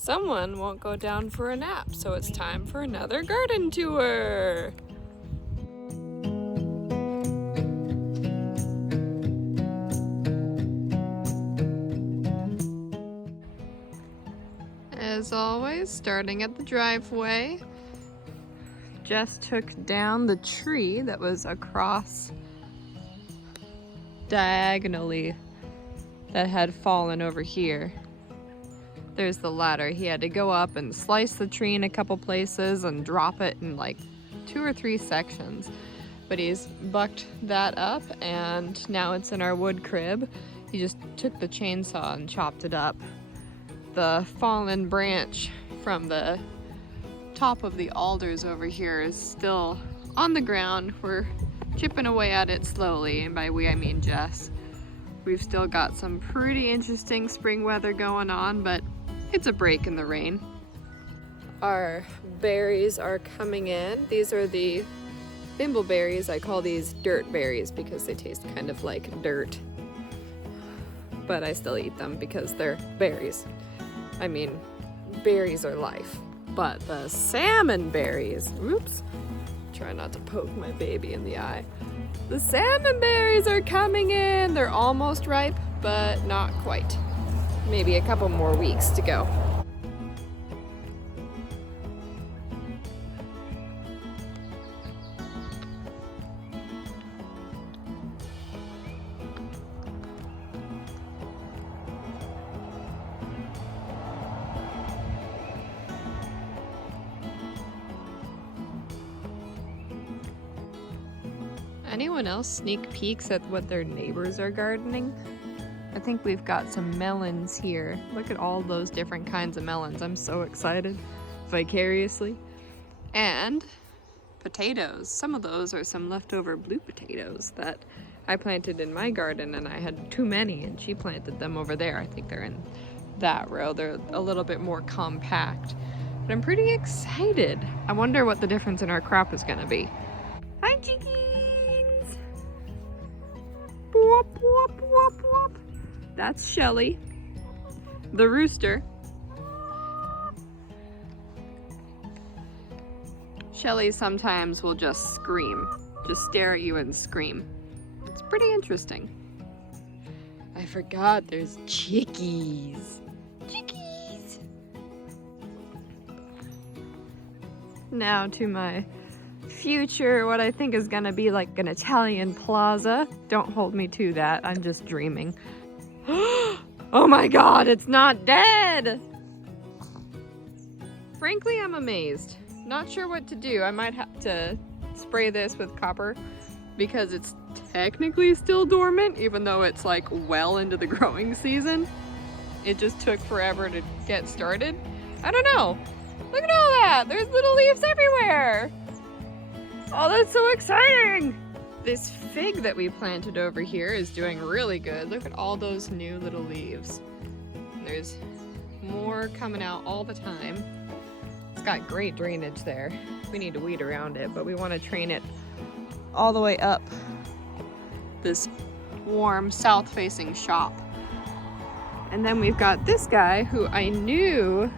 Someone won't go down for a nap, so it's time for another garden tour. As always, starting at the driveway, Jess took down the tree that was across diagonally that had fallen over here. There's the ladder. He had to go up and slice the tree in a couple places and drop it in like 2 or 3 sections. But he's bucked that up and now it's in our wood crib. He just took the chainsaw and chopped it up. The fallen branch from the top of the alders over here is still on the ground. We're chipping away at it slowly, and by we I mean Jess. We've still got some pretty interesting spring weather going on, but it's a break in the rain. Our berries are coming in. These are the Bimble Berries. I call these dirt berries because they taste kind of like dirt. But I still eat them because they're berries. I mean, berries are life. But the salmon berries, oops, try not to poke my baby in the eye. The salmon berries are coming in. They're almost ripe, but not quite. Maybe a couple more weeks to go. Anyone else sneak peeks at what their neighbors are gardening? I think we've got some melons here. Look at all those different kinds of melons. I'm so excited, vicariously. And potatoes. Some of those are some leftover blue potatoes that I planted in my garden, and I had too many and she planted them over there. I think they're in that row. They're a little bit more compact. But I'm pretty excited. I wonder what the difference in our crop is gonna be. Hi, chickies! Whoop, whoop, whoop, whoop. That's Shelly, the rooster. Shelly sometimes will just scream, just stare at you and scream. It's pretty interesting. I forgot there's chickies. Chickies! Now to my future, what I think is gonna be like an Italian plaza. Don't hold me to that, I'm just dreaming. Oh my god, it's not dead! Frankly, I'm amazed. Not sure what to do. I might have to spray this with copper because it's technically still dormant, even though it's like well into the growing season. It just took forever to get started. I don't know. Look at all that! There's little leaves everywhere! Oh, that's so exciting! This fig that we planted over here is doing really good. Look at all those new little leaves. There's more coming out all the time. It's got great drainage there. We need to weed around it, but we want to train it all the way up this warm south-facing shop. And then we've got this guy who I knew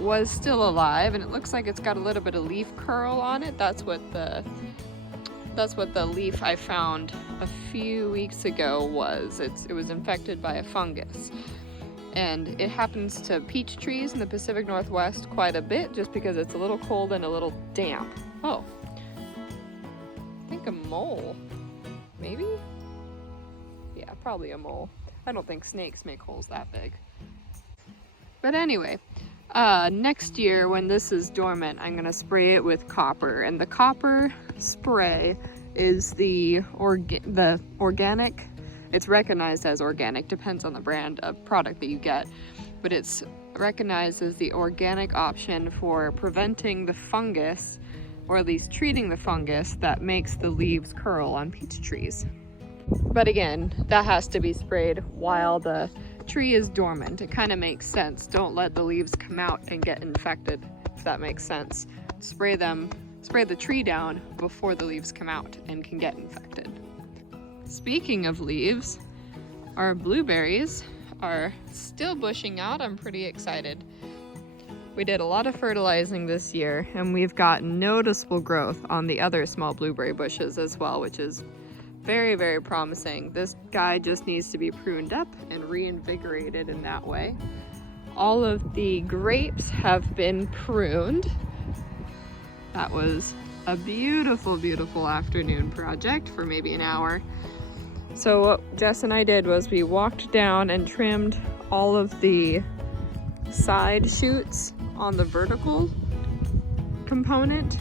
was still alive, and it looks like it's got a little bit of leaf curl on it. That's what the leaf I found a few weeks ago was. It was infected by a fungus. And it happens to peach trees in the Pacific Northwest quite a bit just because it's a little cold and a little damp. Oh, I think a mole, maybe? Yeah, probably a mole. I don't think snakes make holes that big. But anyway, next year when this is dormant, I'm gonna spray it with copper, and the copper spray is the organic. It's recognized as organic, depends on the brand of product that you get, but it's recognized as the organic option for preventing the fungus, or at least treating the fungus that makes the leaves curl on peach trees. But again, that has to be sprayed while the tree is dormant. It kind of makes sense. Don't let the leaves come out and get infected, if that makes sense. Spray the tree down before the leaves come out and can get infected. Speaking of leaves, our blueberries are still bushing out. I'm pretty excited. We did a lot of fertilizing this year, and we've got noticeable growth on the other small blueberry bushes as well, which is very, very promising. This guy just needs to be pruned up and reinvigorated in that way. All of the grapes have been pruned. That was a beautiful, beautiful afternoon project for maybe an hour. So what Jess and I did was we walked down and trimmed all of the side shoots on the vertical component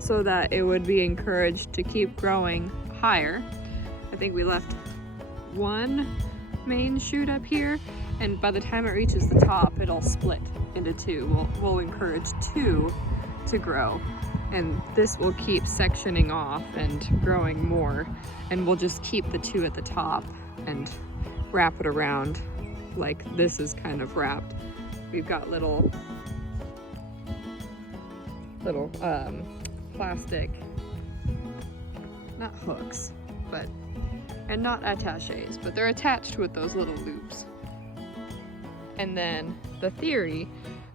so that it would be encouraged to keep growing higher. I think we left one main shoot up here, and by the time it reaches the top, it'll split into two. We'll encourage two to grow, and this will keep sectioning off and growing more, and we'll just keep the two at the top and wrap it around like this is kind of wrapped. We've got little plastic, not hooks, and not attaches, but they're attached with those little loops. And then the theory,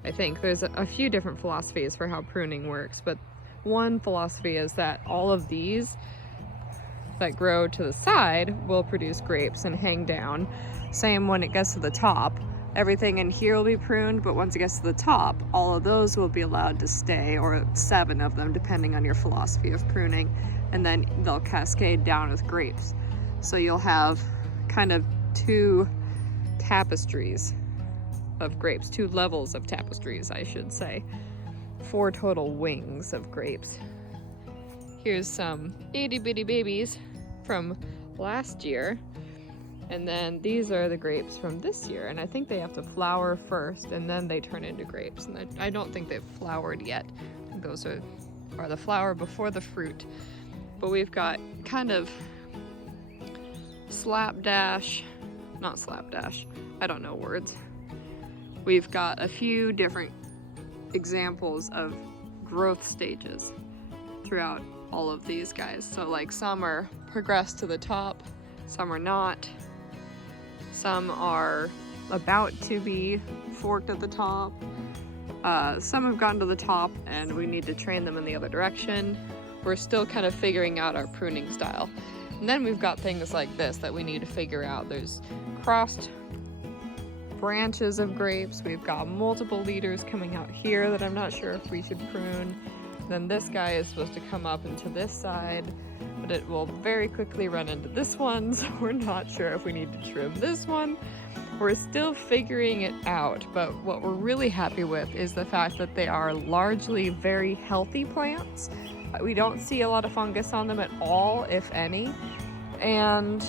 I think there's a few different philosophies for how pruning works, but one philosophy is that all of these that grow to the side will produce grapes and hang down. Same when it gets to the top. Everything in here will be pruned, but once it gets to the top, all of those will be allowed to stay, or 7 of them, depending on your philosophy of pruning, and then they'll cascade down with grapes. So you'll have kind of 2 tapestries of grapes, 2 levels of tapestries, I should say. 4 total wings of grapes. Here's some itty bitty babies from last year. And then these are the grapes from this year, and I think they have to flower first and then they turn into grapes. And I don't think they've flowered yet. I think those are the flower before the fruit. But we've got kind of slapdash, not slapdash, I don't know words. We've got a few different examples of growth stages throughout all of these guys. So like some are progressed to the top, some are not. Some are about to be forked at the top. Some have gotten to the top and we need to train them in the other direction. We're still kind of figuring out our pruning style. And then we've got things like this that we need to figure out. There's crossed branches of grapes. We've got multiple leaders coming out here that I'm not sure if we should prune. Then this guy is supposed to come up into this side, but it will very quickly run into this one, so we're not sure if we need to trim this one. We're still figuring it out, but what we're really happy with is the fact that they are largely very healthy plants. We don't see a lot of fungus on them at all, if any, and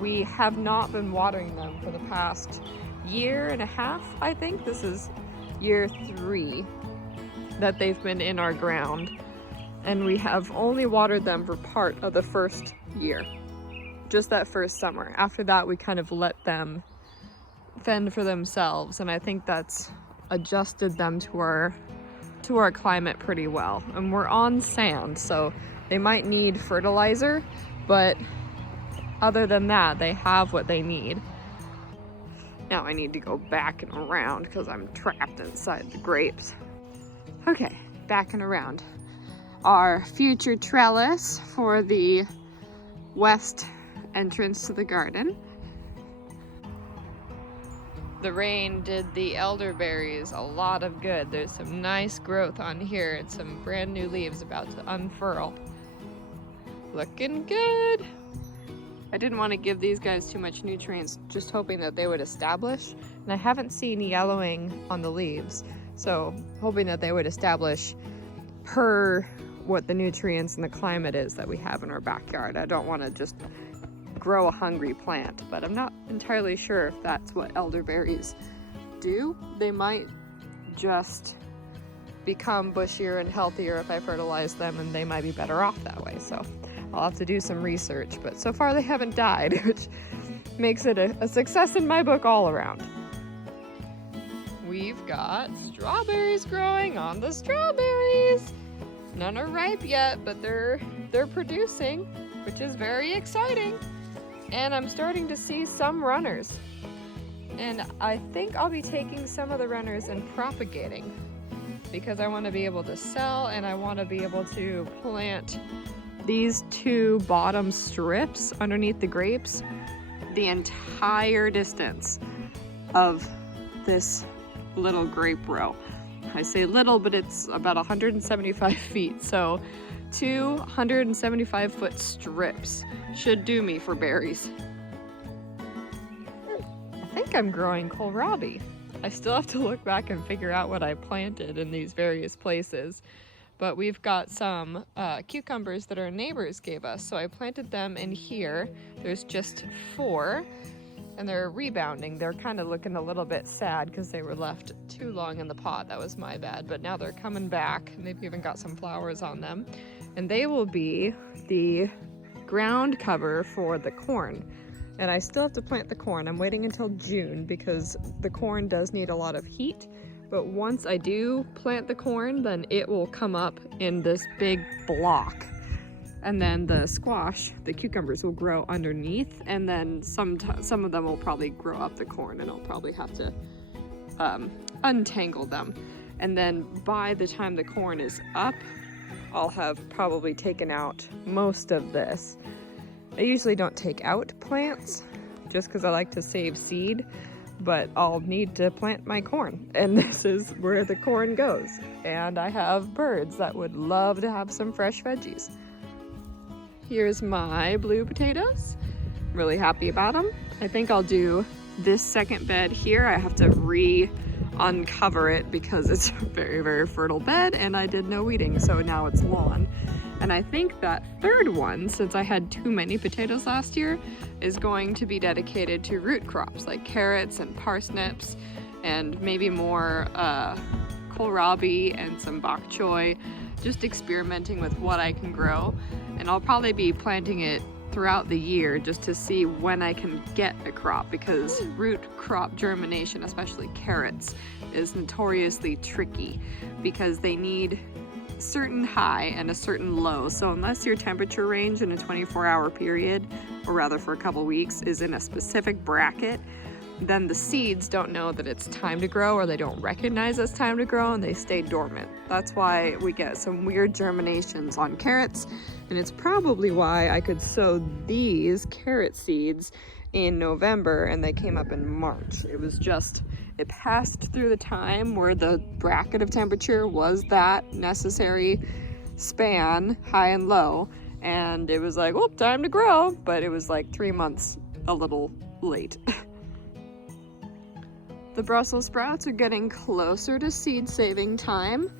we have not been watering them for the past 1.5 years, I think. This is year 3 that they've been in our ground. And we have only watered them for part of the first year, just that first summer. After that, we kind of let them fend for themselves, and I think that's adjusted them to our climate pretty well. And we're on sand, so they might need fertilizer, but other than that, they have what they need. Now I need to go back and around because I'm trapped inside the grapes. Okay, back and around. Our future trellis for the west entrance to the garden. The rain did the elderberries a lot of good. There's some nice growth on here and some brand new leaves about to unfurl. Looking good. I didn't want to give these guys too much nutrients, just hoping that they would establish. And I haven't seen yellowing on the leaves, so hoping that they would establish per what the nutrients and the climate is that we have in our backyard. I don't want to just grow a hungry plant, but I'm not entirely sure if that's what elderberries do. They might just become bushier and healthier if I fertilize them, and they might be better off that way. So I'll have to do some research, but so far they haven't died, which makes it a success in my book all around. We've got strawberries growing on the strawberries. None are ripe yet, but they're producing, which is very exciting. And I'm starting to see some runners. And I think I'll be taking some of the runners and propagating because I want to be able to sell, and I want to be able to plant these 2 bottom strips underneath the grapes the entire distance of this little grape row. I say little, but it's about 175 feet. So 2 175-foot strips should do me for berries. I think I'm growing kohlrabi. I still have to look back and figure out what I planted in these various places. But we've got some cucumbers that our neighbors gave us, so I planted them in here. There's just 4, and they're rebounding. They're kind of looking a little bit sad because they were left too long in the pot. That was my bad, but now they're coming back, and they've even got some flowers on them. And they will be the ground cover for the corn. And I still have to plant the corn. I'm waiting until June because the corn does need a lot of heat. But once I do plant the corn, then it will come up in this big block. And then the squash, the cucumbers, will grow underneath, and then some of them will probably grow up the corn, and I'll probably have to untangle them. And then by the time the corn is up, I'll have probably taken out most of this. I usually don't take out plants just because I like to save seed, but I'll need to plant my corn, and this is where the corn goes. And I have birds that would love to have some fresh veggies. Here's my blue potatoes. I'm really happy about them. I think I'll do this second bed here. I have to uncover it because it's a very, very fertile bed, and I did no weeding, so now it's lawn. And I think that third one, since I had too many potatoes last year, is going to be dedicated to root crops like carrots and parsnips and maybe more kohlrabi and some bok choy, just experimenting with what I can grow. And I'll probably be planting it throughout the year just to see when I can get a crop, because root crop germination, especially carrots, is notoriously tricky because they need certain high and a certain low. So unless your temperature range in a 24-hour period, or rather for a couple weeks, is in a specific bracket, then the seeds don't know that it's time to grow, or they don't recognize it's time to grow, and they stay dormant. That's why we get some weird germinations on carrots, and it's probably why I could sow these carrot seeds in November and they came up in March. It was just, it passed through the time where the bracket of temperature was that necessary span, high and low, and it was like, oh, time to grow, but it was like 3 months a little late. The Brussels sprouts are getting closer to seed saving time.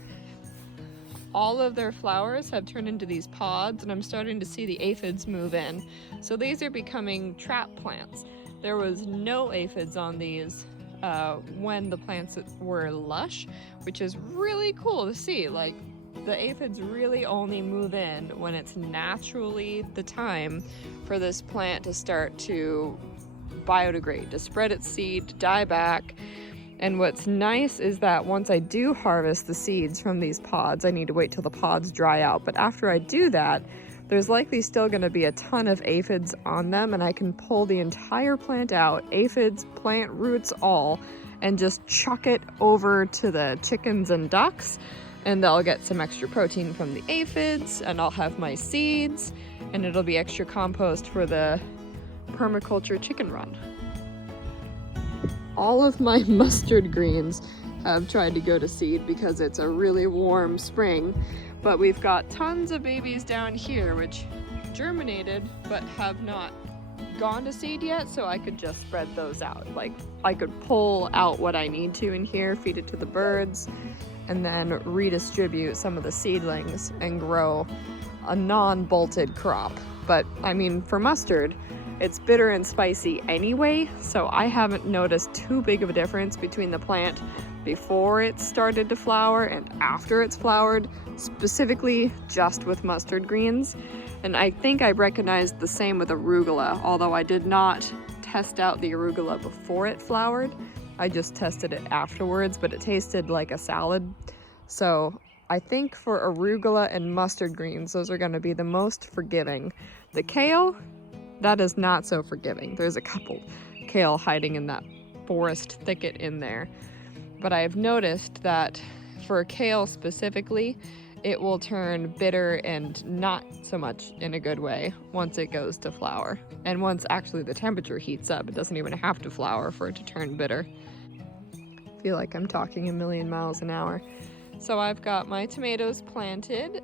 All of their flowers have turned into these pods, and I'm starting to see the aphids move in. So these are becoming trap plants. There was no aphids on these when the plants were lush, which is really cool to see. Like, the aphids really only move in when it's naturally the time for this plant to start to biodegrade, to spread its seed, to die back. And what's nice is that once I do harvest the seeds from these pods, I need to wait till the pods dry out. But after I do that, there's likely still going to be a ton of aphids on them, and I can pull the entire plant out, aphids, plant roots, all, and just chuck it over to the chickens and ducks, and they'll get some extra protein from the aphids, and I'll have my seeds, and it'll be extra compost for the permaculture chicken run. All of my mustard greens have tried to go to seed because it's a really warm spring, but we've got tons of babies down here which germinated but have not gone to seed yet, so I could just spread those out. Like, I could pull out what I need to in here, feed it to the birds, and then redistribute some of the seedlings and grow a non-bolted crop. But I mean, for mustard, it's bitter and spicy anyway, so I haven't noticed too big of a difference between the plant before it started to flower and after it's flowered, specifically just with mustard greens. And I think I recognized the same with arugula, although I did not test out the arugula before it flowered. I just tested it afterwards, but it tasted like a salad. So I think for arugula and mustard greens, those are going to be the most forgiving. The kale, that is not so forgiving. There's a couple kale hiding in that forest thicket in there. But I've noticed that for kale specifically, it will turn bitter and not so much in a good way once it goes to flower. And once actually the temperature heats up, it doesn't even have to flower for it to turn bitter. I feel like I'm talking a million miles an hour. So I've got my tomatoes planted.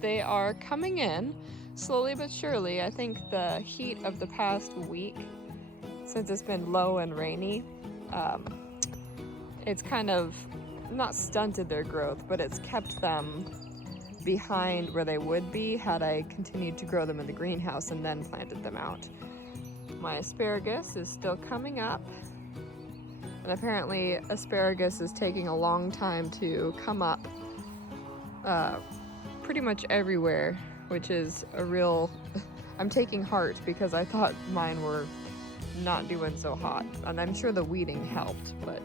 They are coming in slowly but surely. I think the heat of the past week, since it's been low and rainy, it's kind of not stunted their growth, but it's kept them behind where they would be had I continued to grow them in the greenhouse and then planted them out. My asparagus is still coming up, and apparently asparagus is taking a long time to come up pretty much everywhere, which is a real I'm taking heart because I thought mine were not doing so hot, and I'm sure the weeding helped, but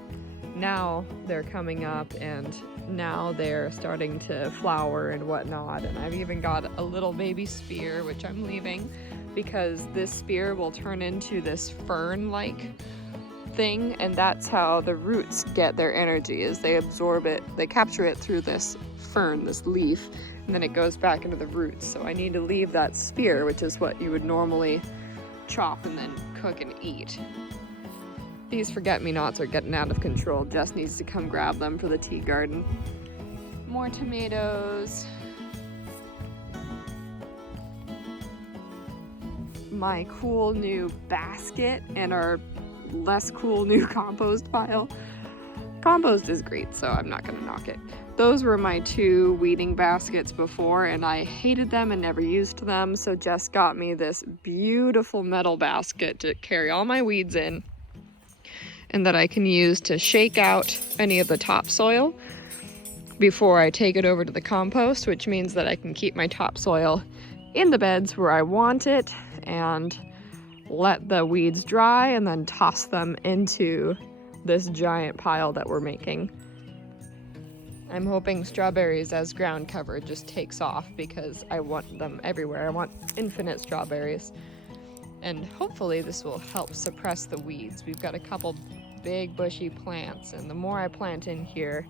now they're coming up and now they're starting to flower and whatnot. And I've even got a little baby spear, which I'm leaving because this spear will turn into this fern-like thing, and that's how the roots get their energy, is they absorb it, they capture it through this fern, this leaf, and then it goes back into the roots. So I need to leave that spear, which is what you would normally chop and then cook and eat. These forget-me-nots are getting out of control. Jess needs to come grab them for the tea garden. More tomatoes. My cool new basket and our less cool new compost pile. Compost is great, so I'm not gonna knock it. Those were my 2 weeding baskets before, and I hated them and never used them, so Jess got me this beautiful metal basket to carry all my weeds in, and that I can use to shake out any of the topsoil before I take it over to the compost, which means that I can keep my topsoil in the beds where I want it and let the weeds dry and then toss them into this giant pile that we're making. I'm hoping strawberries as ground cover just takes off because I want them everywhere. I want infinite strawberries. And hopefully this will help suppress the weeds. We've got a couple big bushy plants, and the more I plant in here,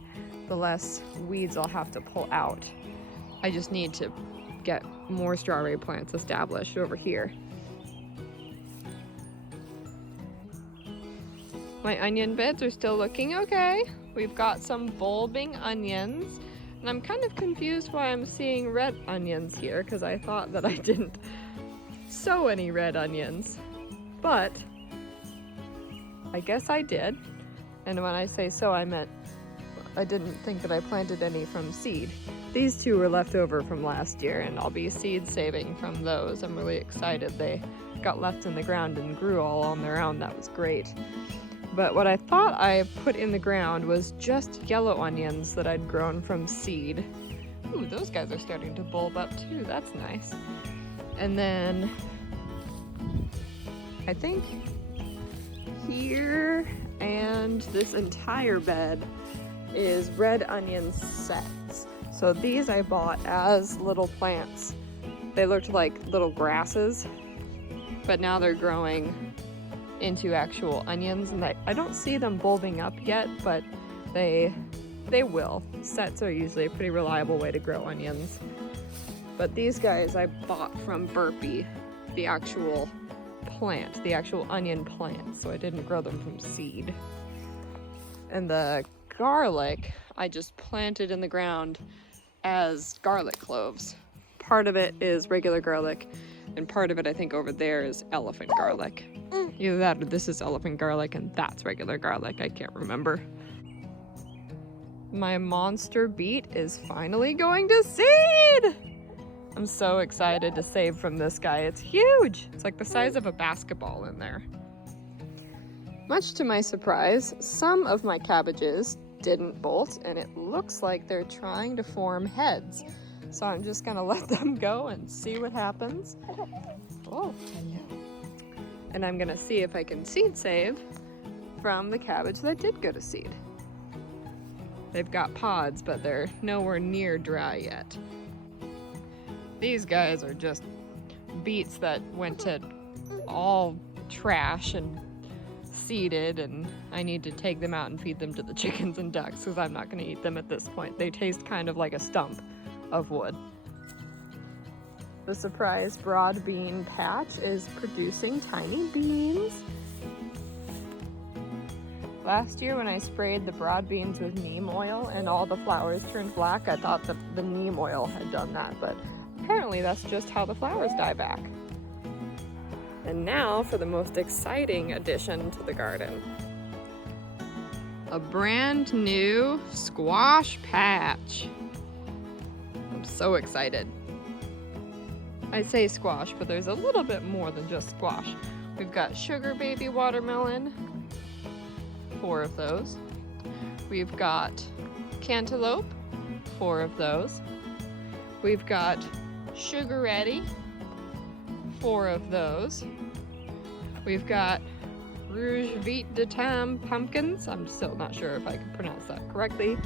the less weeds I'll have to pull out. I just need to get more strawberry plants established over here. My onion beds are still looking okay. We've got some bulbing onions, and I'm kind of confused why I'm seeing red onions here, because I thought that I didn't sow any red onions, but I guess I did. And when I say sow, I meant I didn't think that I planted any from seed. These 2 were left over from last year, and I'll be seed saving from those. I'm really excited. They got left in the ground and grew all on their own. That was great. But what I thought I put in the ground was just yellow onions that I'd grown from seed. Ooh, those guys are starting to bulb up too. That's nice. And then I think here and this entire bed is red onion sets. So these I bought as little plants. They looked like little grasses, but now they're growing into actual onions, and I don't see them bulbing up yet, but they will. Sets are usually a pretty reliable way to grow onions. But these guys I bought from Burpee, the actual plant, the actual onion plant, so I didn't grow them from seed. And the garlic I just planted in the ground as garlic cloves. Part of it is regular garlic, and part of it I think over there is elephant garlic. Either that or this is elephant garlic and that's regular garlic, I can't remember. My monster beet is finally going to seed! I'm so excited to save from this guy. It's huge! It's like the size of a basketball in there. Much to my surprise, some of my cabbages didn't bolt, and it looks like they're trying to form heads. So I'm just gonna let them go and see what happens. Oh, hello. And I'm gonna see if I can seed save from the cabbage that did go to seed. They've got pods, but they're nowhere near dry yet. These guys are just beets that went to all trash and seeded, and I need to take them out and feed them to the chickens and ducks because I'm not going to eat them at this point. They taste kind of like a stump of wood. The surprise broad bean patch is producing tiny beans. Last year when I sprayed the broad beans with neem oil and all the flowers turned black, I thought that the neem oil had done that, but apparently that's just how the flowers die back. And now for the most exciting addition to the garden. A brand new squash patch. I'm so excited. I say squash, but there's a little bit more than just squash. We've got sugar baby watermelon, 4 of those. We've got cantaloupe, 4 of those. We've got sugar ready, 4 of those. We've got Rouge Vite de Tam pumpkins. I'm still not sure if I can pronounce that correctly.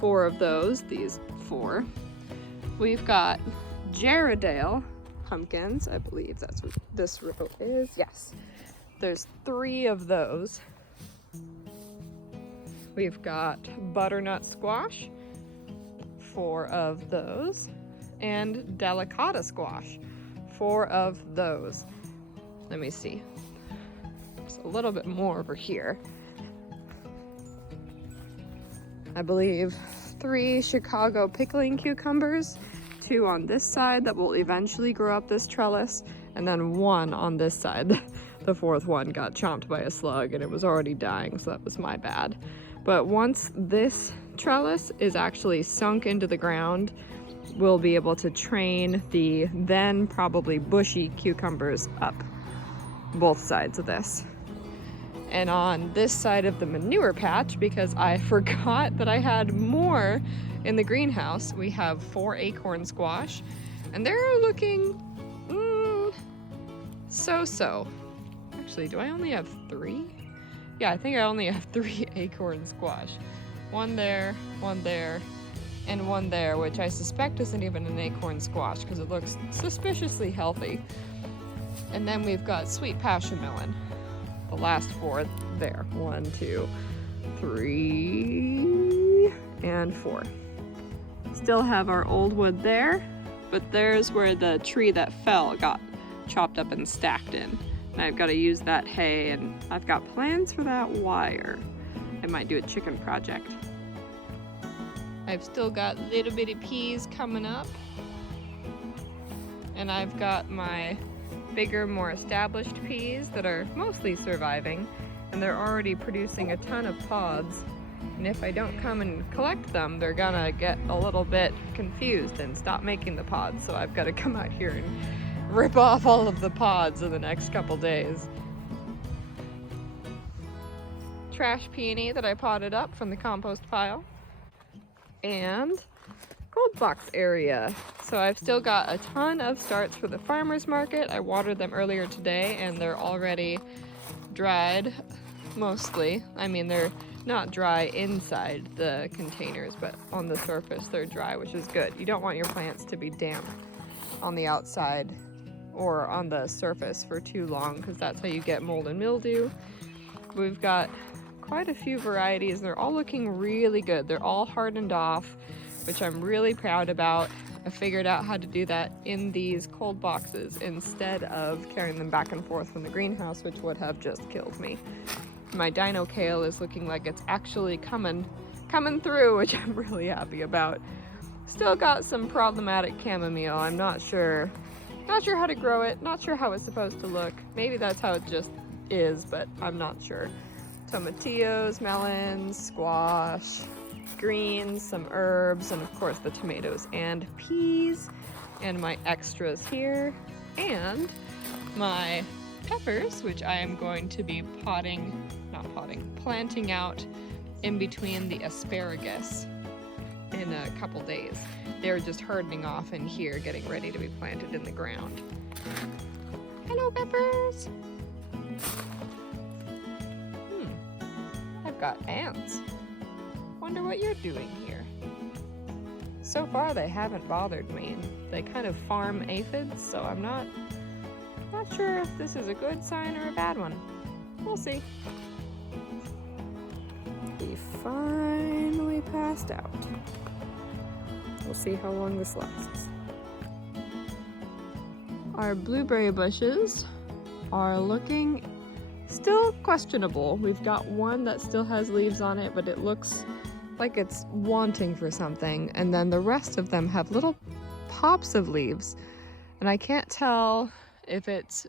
4 of those, these 4. We've got Jarrahdale pumpkins. I believe that's what this row is. Yes. There's 3 of those. We've got butternut squash, 4 of those. And delicata squash, 4 of those. Let me see. There's a little bit more over here. I believe 3 Chicago pickling cucumbers, 2 on this side that will eventually grow up this trellis, and then 1 on this side. The 4th one got chomped by a slug and it was already dying, so that was my bad. But once this trellis is actually sunk into the ground, we'll be able to train the then probably bushy cucumbers up both sides of this. And on this side of the manure patch, because I forgot that I had more in the greenhouse, we have 4 acorn squash, and they're looking so-so. Actually, do I only have 3? Yeah, I think I only have 3 acorn squash. 1 there, 1 there, and 1 there, which I suspect isn't even an acorn squash because it looks suspiciously healthy. And then we've got sweet passion melon. The last 4 there. 1, 2, 3, and 4. Still have our old wood there, but there's where the tree that fell got chopped up and stacked in. And I've got to use that hay, and I've got plans for that wire. I might do a chicken project. I've still got little bitty peas coming up. And I've got my bigger, more established peas that are mostly surviving, and they're already producing a ton of pods. And if I don't come and collect them, they're gonna get a little bit confused and stop making the pods. So I've got to come out here and rip off all of the pods in the next couple days. Trash peony that I potted up from the compost pile. And cold box area. So I've still got a ton of starts for the farmer's market. I watered them earlier today and they're already dried mostly. I mean, they're not dry inside the containers, but on the surface they're dry, which is good. You don't want your plants to be damp on the outside or on the surface for too long, because that's how you get mold and mildew. We've got quite a few varieties. They're all looking really good. They're all hardened off, which I'm really proud about. I figured out how to do that in these cold boxes instead of carrying them back and forth from the greenhouse, which would have just killed me. My dino kale is looking like it's actually coming through, which I'm really happy about. Still got some problematic chamomile. I'm not sure how to grow it, not sure how it's supposed to look. Maybe that's how it just is, but I'm not sure. Tomatillos, melons, squash, greens, some herbs, and of course the tomatoes and peas, and my extras here, and my peppers, which I am going to be planting out in between the asparagus in a couple days. They're just hardening off in here, getting ready to be planted in the ground. Hello, peppers! I've got ants. Wonder what you're doing here. So far they haven't bothered me. They kind of farm aphids, so I'm not sure if this is a good sign or a bad one. We'll see. We finally passed out. We'll see how long this lasts. Our blueberry bushes are looking still questionable. We've got one that still has leaves on it, but it looks like it's wanting for something. And then the rest of them have little pops of leaves. And I can't tell if it's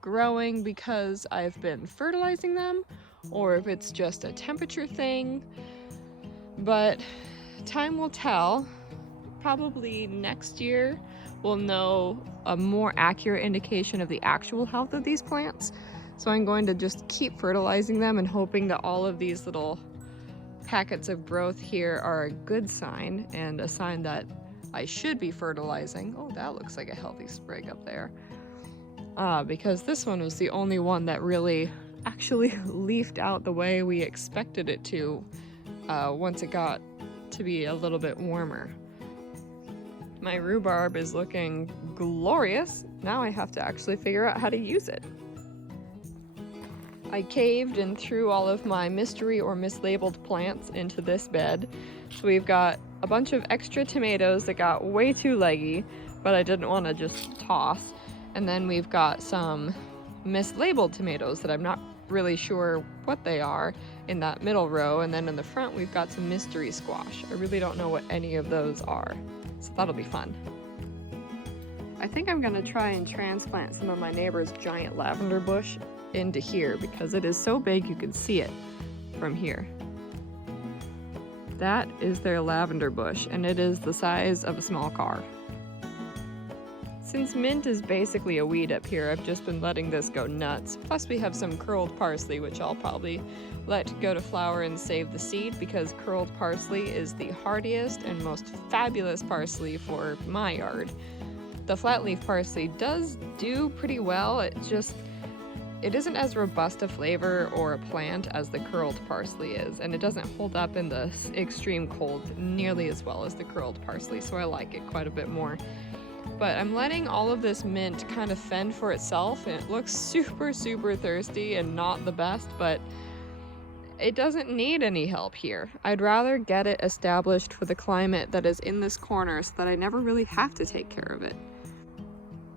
growing because I've been fertilizing them or if it's just a temperature thing. But time will tell. Probably next year we'll know a more accurate indication of the actual health of these plants. So I'm going to just keep fertilizing them and hoping that all of these little packets of growth here are a good sign and a sign that I should be fertilizing. Oh, that looks like a healthy sprig up there. Because this one was the only one that really actually leafed out the way we expected it to once it got to be a little bit warmer. My rhubarb is looking glorious. Now I have to actually figure out how to use it. I caved and threw all of my mystery or mislabeled plants into this bed. So we've got a bunch of extra tomatoes that got way too leggy, but I didn't want to just toss. And then we've got some mislabeled tomatoes that I'm not really sure what they are in that middle row. And then in the front, we've got some mystery squash. I really don't know what any of those are. So that'll be fun. I think I'm gonna try and transplant some of my neighbor's giant lavender bush into here because it is so big you can see it from here. That is their lavender bush and it is the size of a small car. Since mint is basically a weed up here, I've just been letting this go nuts. Plus we have some curled parsley, which I'll probably let go to flower and save the seed because curled parsley is the hardiest and most fabulous parsley for my yard. The flatleaf parsley does do pretty well, it isn't as robust a flavor or a plant as the curled parsley is, and it doesn't hold up in the extreme cold nearly as well as the curled parsley, so I like it quite a bit more. But I'm letting all of this mint kind of fend for itself, and it looks super, super thirsty and not the best, but it doesn't need any help here. I'd rather get it established for the climate that is in this corner so that I never really have to take care of it.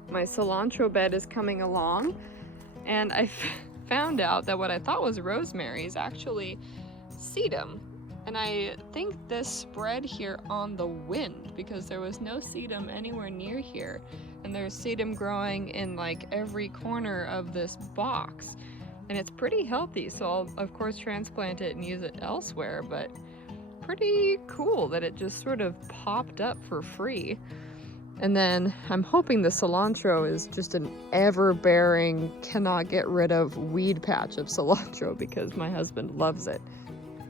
My cilantro bed is coming along, and I found out that what I thought was rosemary is actually sedum. And I think this spread here on the wind because there was no sedum anywhere near here. And there's sedum growing in like every corner of this box. And it's pretty healthy, so I'll of course transplant it and use it elsewhere, but pretty cool that it just sort of popped up for free. And then I'm hoping the cilantro is just an ever-bearing, cannot get rid of weed patch of cilantro because my husband loves it.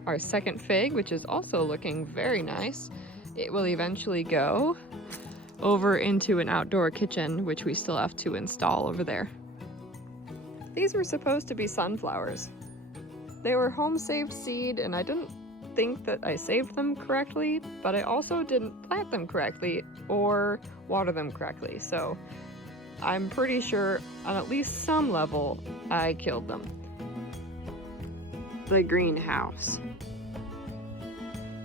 Our second fig, which is also looking very nice, it will eventually go over into an outdoor kitchen, which we still have to install over there. These were supposed to be sunflowers. They were home-saved seed, and I didn't think that I saved them correctly, but I also didn't plant them correctly or water them correctly, so I'm pretty sure on at least some level I killed them. The greenhouse.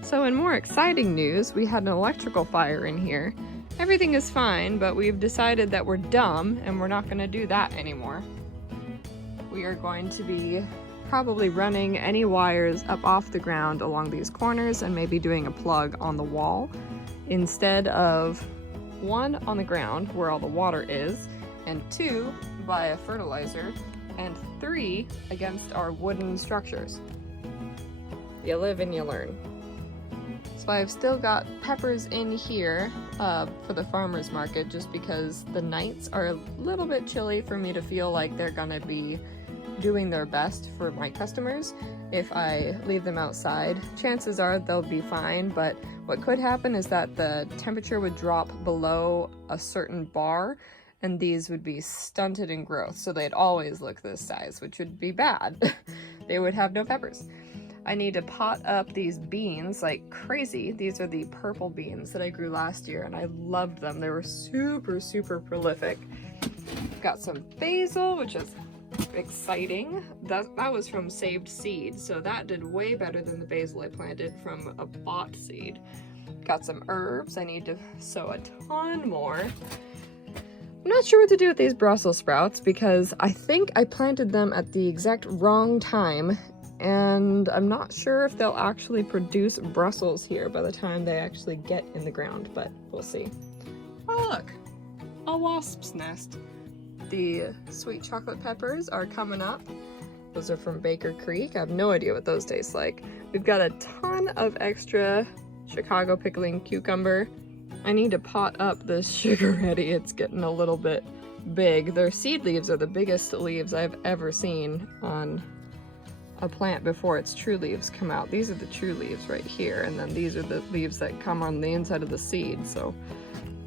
So in more exciting news, we had an electrical fire in here. Everything is fine, but we've decided that we're dumb and we're not going to do that anymore. We are going to be probably running any wires up off the ground along these corners and maybe doing a plug on the wall instead of 1 on the ground where all the water is, and 2 by a fertilizer, and 3 against our wooden structures. You live and you learn. So I've still got peppers in here for the farmer's market just because the nights are a little bit chilly for me to feel like they're gonna be doing their best for my customers. If I leave them outside, chances are they'll be fine, but what could happen is that the temperature would drop below a certain bar and these would be stunted in growth, so they'd always look this size, which would be bad. They would have no peppers. I need to pot up these beans like crazy. These are the purple beans that I grew last year and I loved them. They were super, super prolific. Got some basil, which is exciting. That was from saved seed, so that did way better than the basil I planted from a bought seed. Got some herbs. I need to sow a ton more. I'm not sure what to do with these Brussels sprouts because I think I planted them at the exact wrong time, and I'm not sure if they'll actually produce Brussels here by the time they actually get in the ground, but we'll see. Oh look, a wasp's nest. The sweet chocolate peppers are coming up. Those are from Baker Creek. I have no idea what those taste like. We've got a ton of extra Chicago pickling cucumber. I need to pot up this sugar ready. It's getting a little bit big. Their seed leaves are the biggest leaves I've ever seen on a plant before its true leaves come out. These are the true leaves right here, and then these are the leaves that come on the inside of the seed, so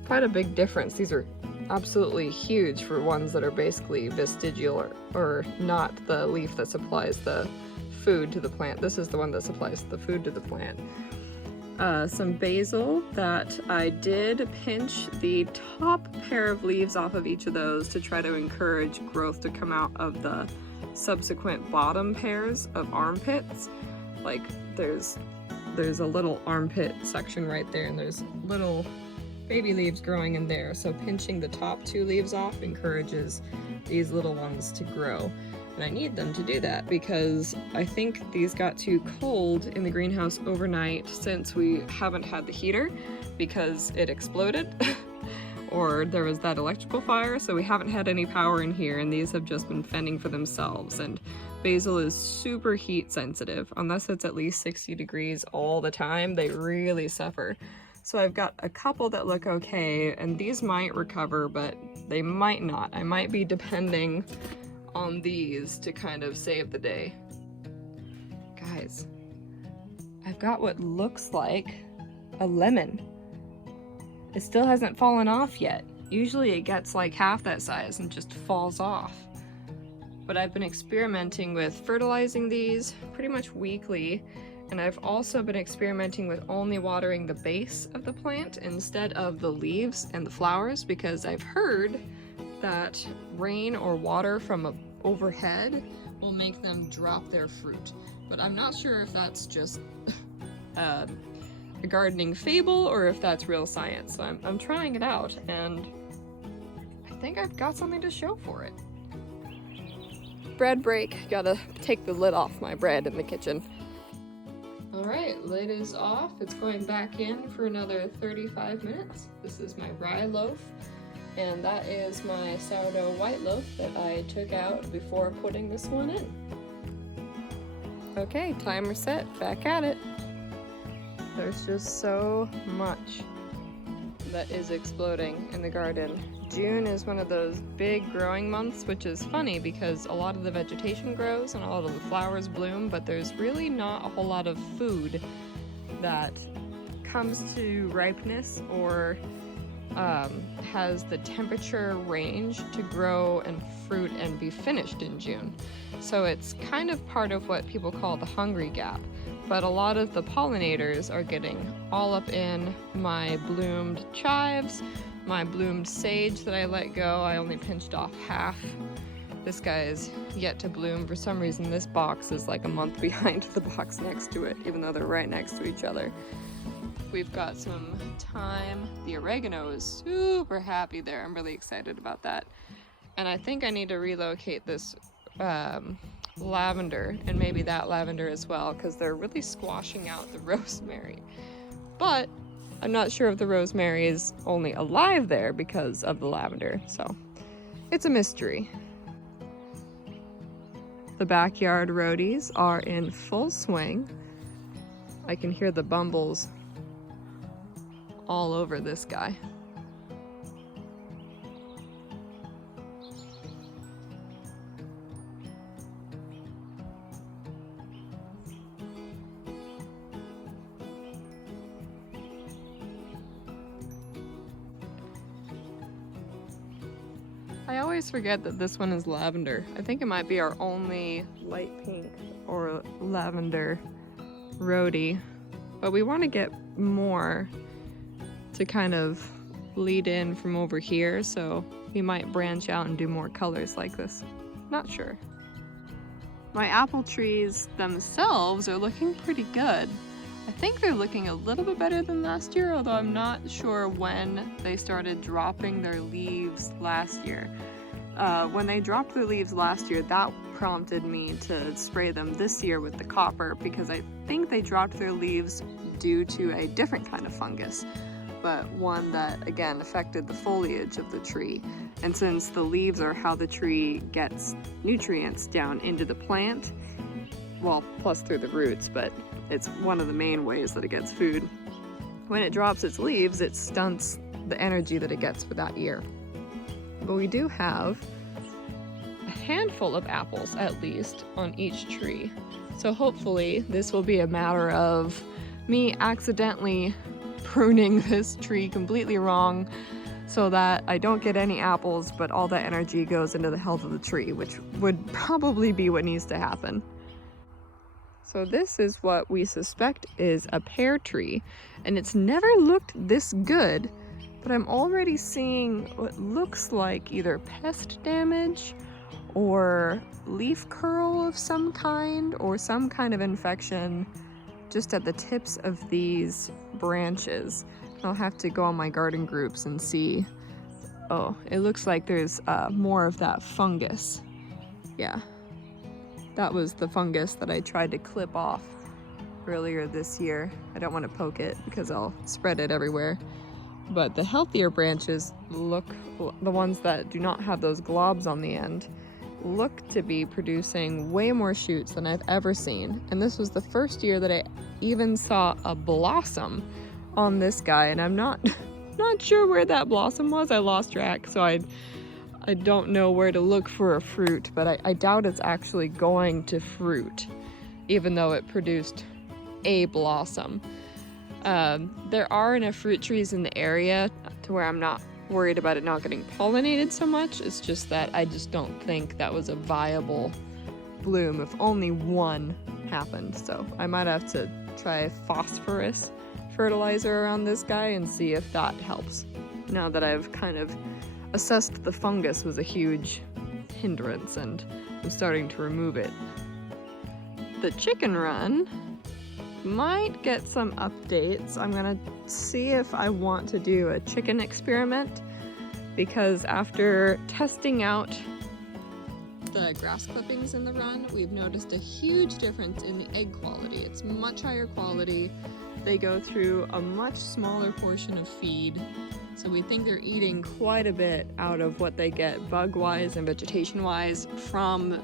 quite a big difference. These are absolutely huge for ones that are basically vestigial or not the leaf that supplies the food to the plant. This is the one that supplies the food to the plant. Some basil that I did pinch the top pair of leaves off of each of those to try to encourage growth to come out of the subsequent bottom pairs of armpits. Like there's a little armpit section right there, and there's little baby leaves growing in there, so pinching the top two leaves off encourages these little ones to grow. And I need them to do that because I think these got too cold in the greenhouse overnight since we haven't had the heater because it exploded or there was that electrical fire, so we haven't had any power in here, and these have just been fending for themselves. And basil is super heat sensitive. Unless it's at least 60 degrees all the time, they really suffer. So I've got a couple that look okay, and these might recover, but they might not. I might be depending on these to kind of save the day. Guys, I've got what looks like a lemon. It still hasn't fallen off yet. Usually it gets like half that size and just falls off. But I've been experimenting with fertilizing these pretty much weekly, and I've also been experimenting with only watering the base of the plant instead of the leaves and the flowers, because I've heard that rain or water from overhead will make them drop their fruit. But I'm not sure if that's just a gardening fable or if that's real science. So I'm trying it out, and I think I've got something to show for it. Bread break. Gotta take the lid off my bread in the kitchen. Alright, lid is off. It's going back in for another 35 minutes. This is my rye loaf, and that is my sourdough white loaf that I took out before putting this one in. Okay, timer set, back at it. There's just so much that is exploding in the garden. June is one of those big growing months, which is funny because a lot of the vegetation grows and a lot of the flowers bloom, but there's really not a whole lot of food that comes to ripeness or has the temperature range to grow and fruit and be finished in June. So it's kind of part of what people call the hungry gap. But a lot of the pollinators are getting all up in my bloomed chives, my bloomed sage that I let go. I only pinched off half. This guy is yet to bloom. For some reason, this box is like a month behind the box next to it, even though they're right next to each other. We've got some thyme. The oregano is super happy there. I'm really excited about that. And I think I need to relocate this lavender, and maybe that lavender as well, because they're really squashing out the rosemary. But I'm not sure if the rosemary is only alive there because of the lavender, so it's a mystery. The backyard roadies are in full swing. I can hear the bumbles all over this guy. I always forget that this one is lavender. I think it might be our only light pink or lavender roadie, but we want to get more to kind of lead in from over here, so we might branch out and do more colors like this. Not sure. My apple trees themselves are looking pretty good. I think they're looking a little bit better than last year, although I'm not sure when they started dropping their leaves last year. When they dropped their leaves last year, that prompted me to spray them this year with the copper, because I think they dropped their leaves due to a different kind of fungus, but one that again affected the foliage of the tree. And since the leaves are how the tree gets nutrients down into the plant, well, plus through the roots, but it's one of the main ways that it gets food. When it drops its leaves, it stunts the energy that it gets for that year. But we do have a handful of apples at least on each tree. So hopefully this will be a matter of me accidentally pruning this tree completely wrong so that I don't get any apples, but all that energy goes into the health of the tree, which would probably be what needs to happen. So this is what we suspect is a pear tree, and it's never looked this good, but I'm already seeing what looks like either pest damage or leaf curl of some kind, or some kind of infection just at the tips of these branches. I'll have to go on my garden groups and see. Oh, it looks like there's more of that fungus. Yeah, that was the fungus that I tried to clip off earlier this year. I don't want to poke it because I'll spread it everywhere. But the healthier branches look, the ones that do not have those globs on the end, look to be producing way more shoots than I've ever seen. And this was the first year that I even saw a blossom on this guy, and I'm not sure where that blossom was. I lost track, so I don't know where to look for a fruit, but I doubt it's actually going to fruit, even though it produced a blossom. There are enough fruit trees in the area to where I'm not worried about it not getting pollinated so much. It's just that I just don't think that was a viable bloom if only one happened. So I might have to try phosphorus fertilizer around this guy and see if that helps. Now that I've kind of assessed the fungus was a huge hindrance and I'm starting to remove it. The chicken run might get some updates. I'm gonna see if I want to do a chicken experiment, because after testing out the grass clippings in the run, we've noticed a huge difference in the egg quality. It's much higher quality. They go through a much smaller portion of feed, so we think they're eating quite a bit out of what they get bug-wise and vegetation-wise from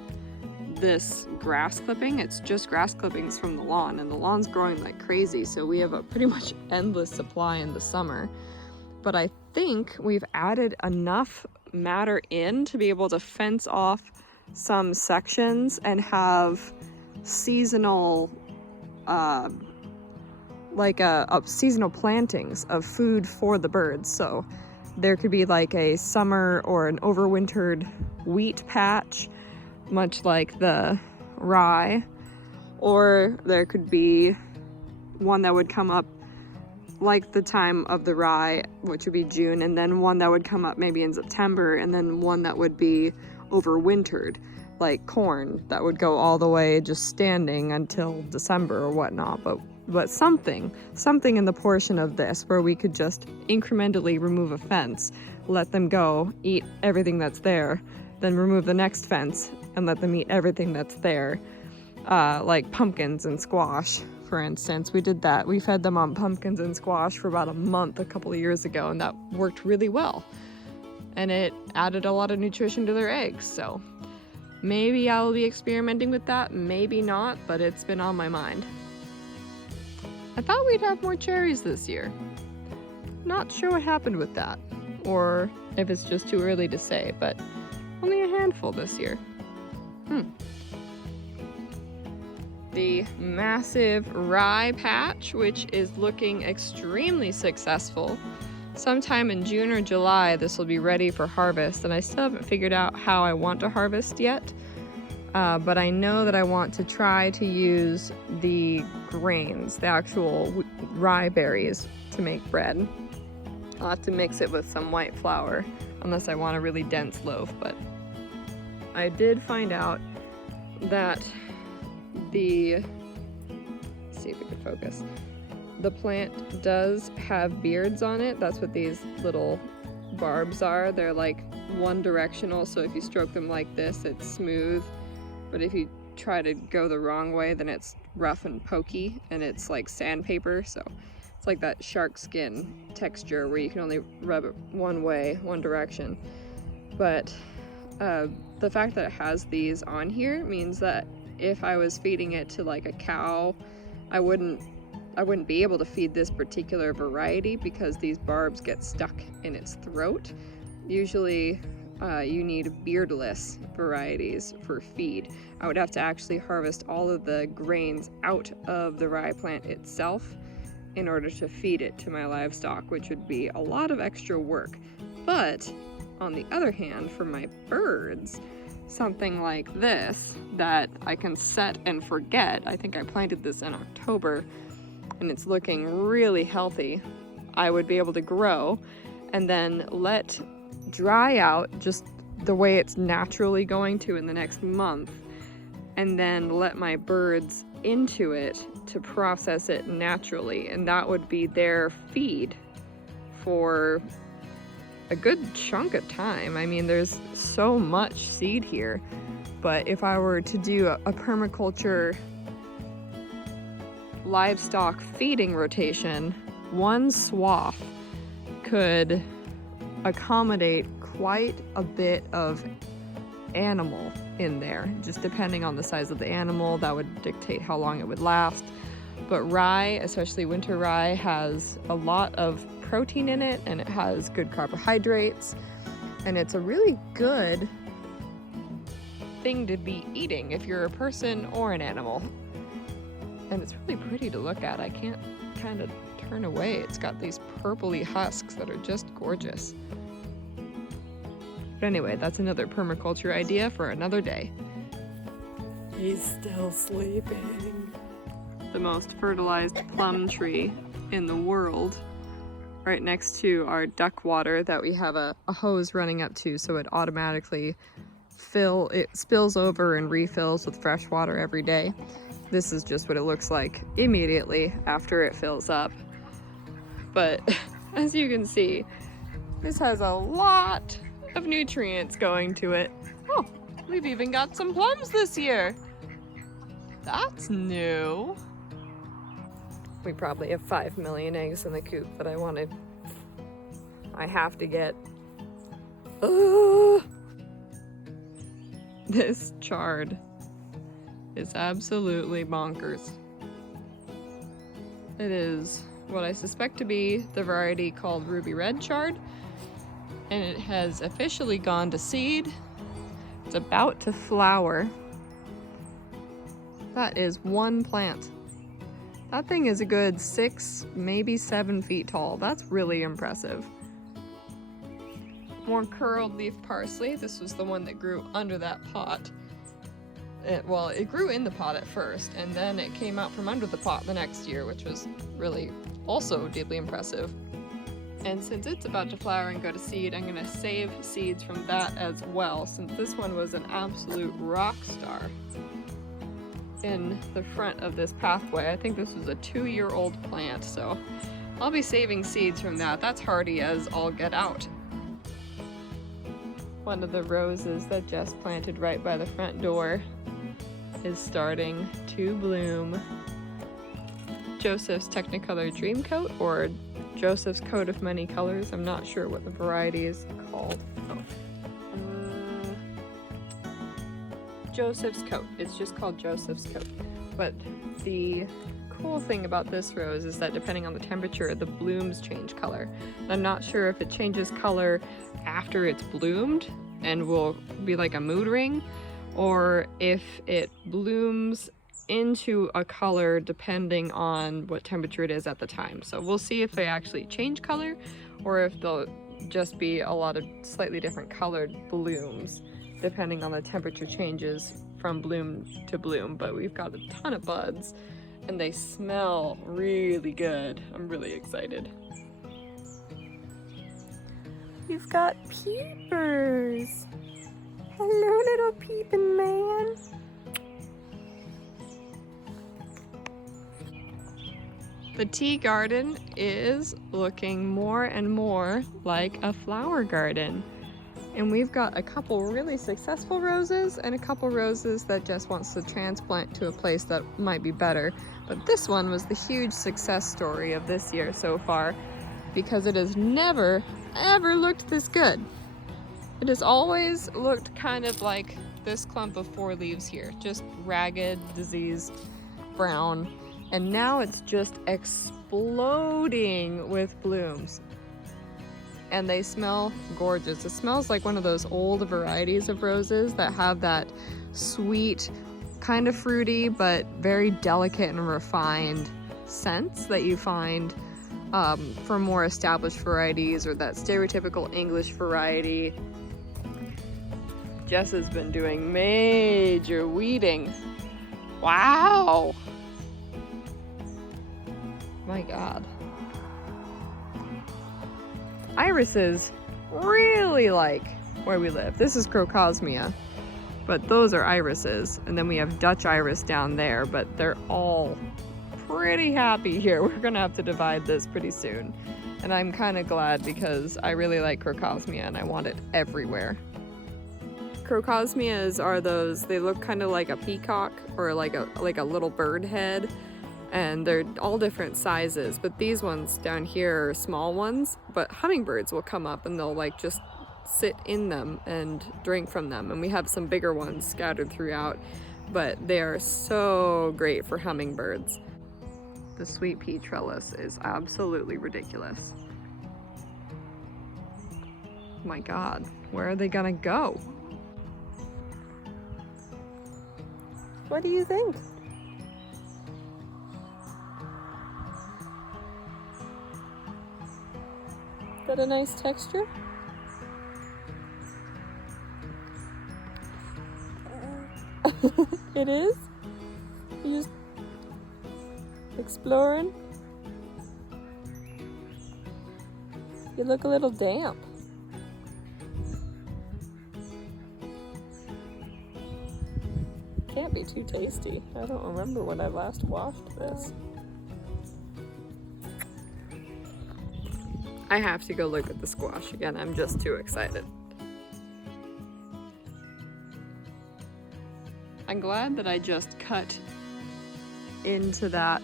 this grass clipping. It's just grass clippings from the lawn, and the lawn's growing like crazy, so we have a pretty much endless supply in the summer. But I think we've added enough matter in to be able to fence off some sections and have seasonal seasonal plantings of food for the birds. So there could be like a summer or an overwintered wheat patch, much like the rye, or there could be one that would come up like the time of the rye, which would be June, and then one that would come up maybe in September, and then one that would be overwintered, like corn, that would go all the way just standing until December or whatnot. But something in the portion of this where we could just incrementally remove a fence, let them go, eat everything that's there, then remove the next fence and let them eat everything that's there. Like pumpkins and squash, for instance. We did that. We fed them on pumpkins and squash for about a month a couple of years ago, and that worked really well. And it added a lot of nutrition to their eggs, so maybe I will be experimenting with that, maybe not, but it's been on my mind. I thought we'd have more cherries this year. Not sure what happened with that, or if it's just too early to say, but only a handful this year. The massive Rye Patch, which is looking extremely successful. Sometime in June or July, this will be ready for harvest, and I still haven't figured out how I want to harvest yet. But I know that I want to try to use the grains, the actual rye berries, to make bread. I'll have to mix it with some white flour, unless I want a really dense loaf, but I did find out that let's see if we can focus. The plant does have beards on it. That's what these little barbs are. They're like one directional, so if you stroke them like this, it's smooth. But if you try to go the wrong way, then it's rough and pokey, and it's like sandpaper. So it's like that shark skin texture where you can only rub it one way, one direction. But the fact that it has these on here means that if I was feeding it to like a cow, I wouldn't be able to feed this particular variety because these barbs get stuck in its throat. Usually you need beardless varieties for feed. I would have to actually harvest all of the grains out of the rye plant itself in order to feed it to my livestock, which would be a lot of extra work. But on the other hand, for my birds, something like this that I can set and forget. I think I planted this in October and it's looking really healthy. I would be able to grow and then let dry out just the way it's naturally going to in the next month, and then let my birds into it to process it naturally, and that would be their feed for a good chunk of time. I mean, there's so much seed here, but if I were to do a permaculture livestock feeding rotation, one swath could accommodate quite a bit of animal in there. Just depending on the size of the animal, that would dictate how long it would last. But rye, especially winter rye, has a lot of protein in it, and it has good carbohydrates, and it's a really good thing to be eating if you're a person or an animal. And it's really pretty to look at. I can't kind of turn away. It's got these purpley husks that are just gorgeous. But anyway, that's another permaculture idea for another day. He's still sleeping. The most fertilized plum tree in the world, right next to our duck water that we have a hose running up to, so it automatically spills over and refills with fresh water every day. This is just what it looks like immediately after it fills up. But as you can see, this has a lot of nutrients going to it. Oh, we've even got some plums this year. That's new. We probably have 5 million eggs in the coop that I have to get. This chard is absolutely bonkers. It is what I suspect to be the variety called Ruby Red Chard, and it has officially gone to seed. It's about to flower. That is one plant. That thing is a good 6, maybe 7 feet tall. That's really impressive. More curled leaf parsley. This was the one that grew under that pot. It grew in the pot at first, and then it came out from under the pot the next year, which was really also deeply impressive. And since it's about to flower and go to seed, I'm gonna save seeds from that as well, since this one was an absolute rock star in the front of this pathway. I think this was a 2-year-old plant, so I'll be saving seeds from that. That's hardy as all get out. One of the roses that Jess planted right by the front door is starting to bloom. Joseph's Technicolor Dreamcoat, or Joseph's Coat of Many Colors. I'm not sure what the variety is called. Joseph's Coat. It's just called Joseph's Coat. But the cool thing about this rose is that depending on the temperature, the blooms change color. I'm not sure if it changes color after it's bloomed and will be like a mood ring, or if it blooms into a color depending on what temperature it is at the time. So we'll see if they actually change color, or if they'll just be a lot of slightly different colored blooms depending on the temperature changes from bloom to bloom. But we've got a ton of buds and they smell really good. I'm really excited. You've got peepers. Hello, little peeping man. The tea garden is looking more and more like a flower garden. And we've got a couple really successful roses and a couple roses that just wants to transplant to a place that might be better. But this one was the huge success story of this year so far because it has never, ever looked this good. It has always looked kind of like this clump of 4 leaves here, just ragged, diseased, brown. And now it's just exploding with blooms. And they smell gorgeous. It smells like one of those old varieties of roses that have that sweet, kind of fruity, but very delicate and refined scents that you find from more established varieties or that stereotypical English variety. Jess has been doing major weeding. Wow! My God. Irises really like where we live. This is Crocosmia, but those are irises. And then we have Dutch iris down there, but they're all pretty happy here. We're gonna have to divide this pretty soon. And I'm kind of glad because I really like Crocosmia and I want it everywhere. Crocosmias are those, they look kind of like a peacock or like a little bird head. And they're all different sizes, but these ones down here are small ones, but hummingbirds will come up and they'll like just sit in them and drink from them. And we have some bigger ones scattered throughout, but they are so great for hummingbirds. The sweet pea trellis is absolutely ridiculous. My God, where are they gonna go? What do you think? Is that a nice texture? It is? You just exploring? You look a little damp. Can't be too tasty. I don't remember when I last washed this. I have to go look at the squash again. I'm just too excited. I'm glad that I just cut into that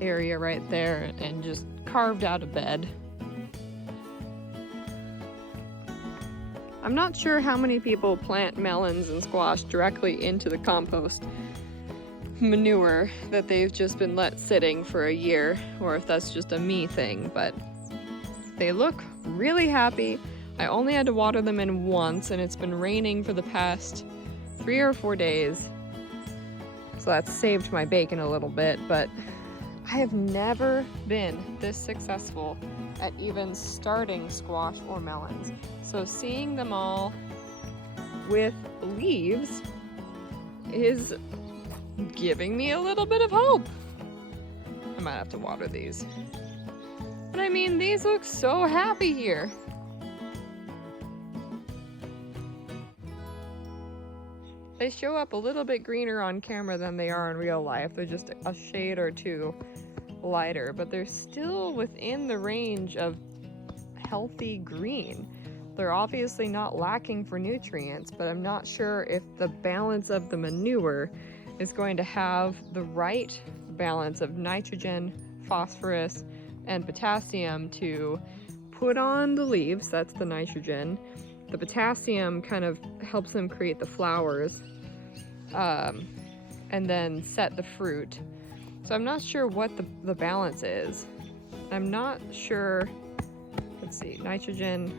area right there and just carved out a bed. I'm not sure how many people plant melons and squash directly into the compost manure that they've just been let sitting for a year, or if that's just a me thing, but they look really happy. I only had to water them in once, and it's been raining for the past 3 or 4 days. So that's saved my bacon a little bit, but I have never been this successful at even starting squash or melons. So seeing them all with leaves is giving me a little bit of hope. I might have to water these. But I mean, these look so happy here. They show up a little bit greener on camera than they are in real life. They're just a shade or two lighter, but they're still within the range of healthy green. They're obviously not lacking for nutrients, but I'm not sure if the balance of the manure is going to have the right balance of nitrogen, phosphorus, and potassium to put on the leaves. That's the nitrogen. The potassium kind of helps them create the flowers, and then set the fruit. So I'm not sure what the balance is. I'm not sure, let's see, nitrogen,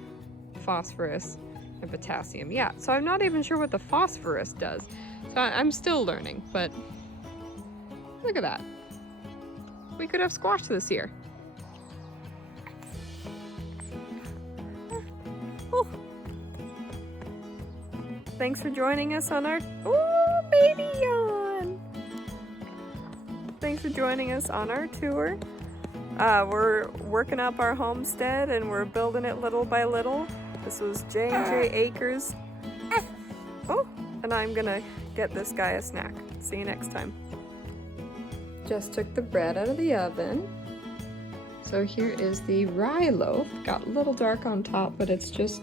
phosphorus, and potassium. Yeah, so I'm not even sure what the phosphorus does. So I'm still learning, but look at that. We could have squash this year. Oh. Thanks for joining us on our, oh, baby yawn. Thanks for joining us on our tour. We're working up our homestead and we're building it little by little. This was J&J Acres. Oh, and I'm gonna get this guy a snack. See you next time. Just took the bread out of the oven. So here is the rye loaf. Got a little dark on top, but it's just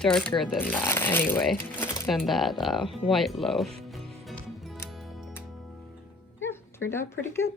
darker than that anyway, than that white loaf. Yeah, turned out pretty good.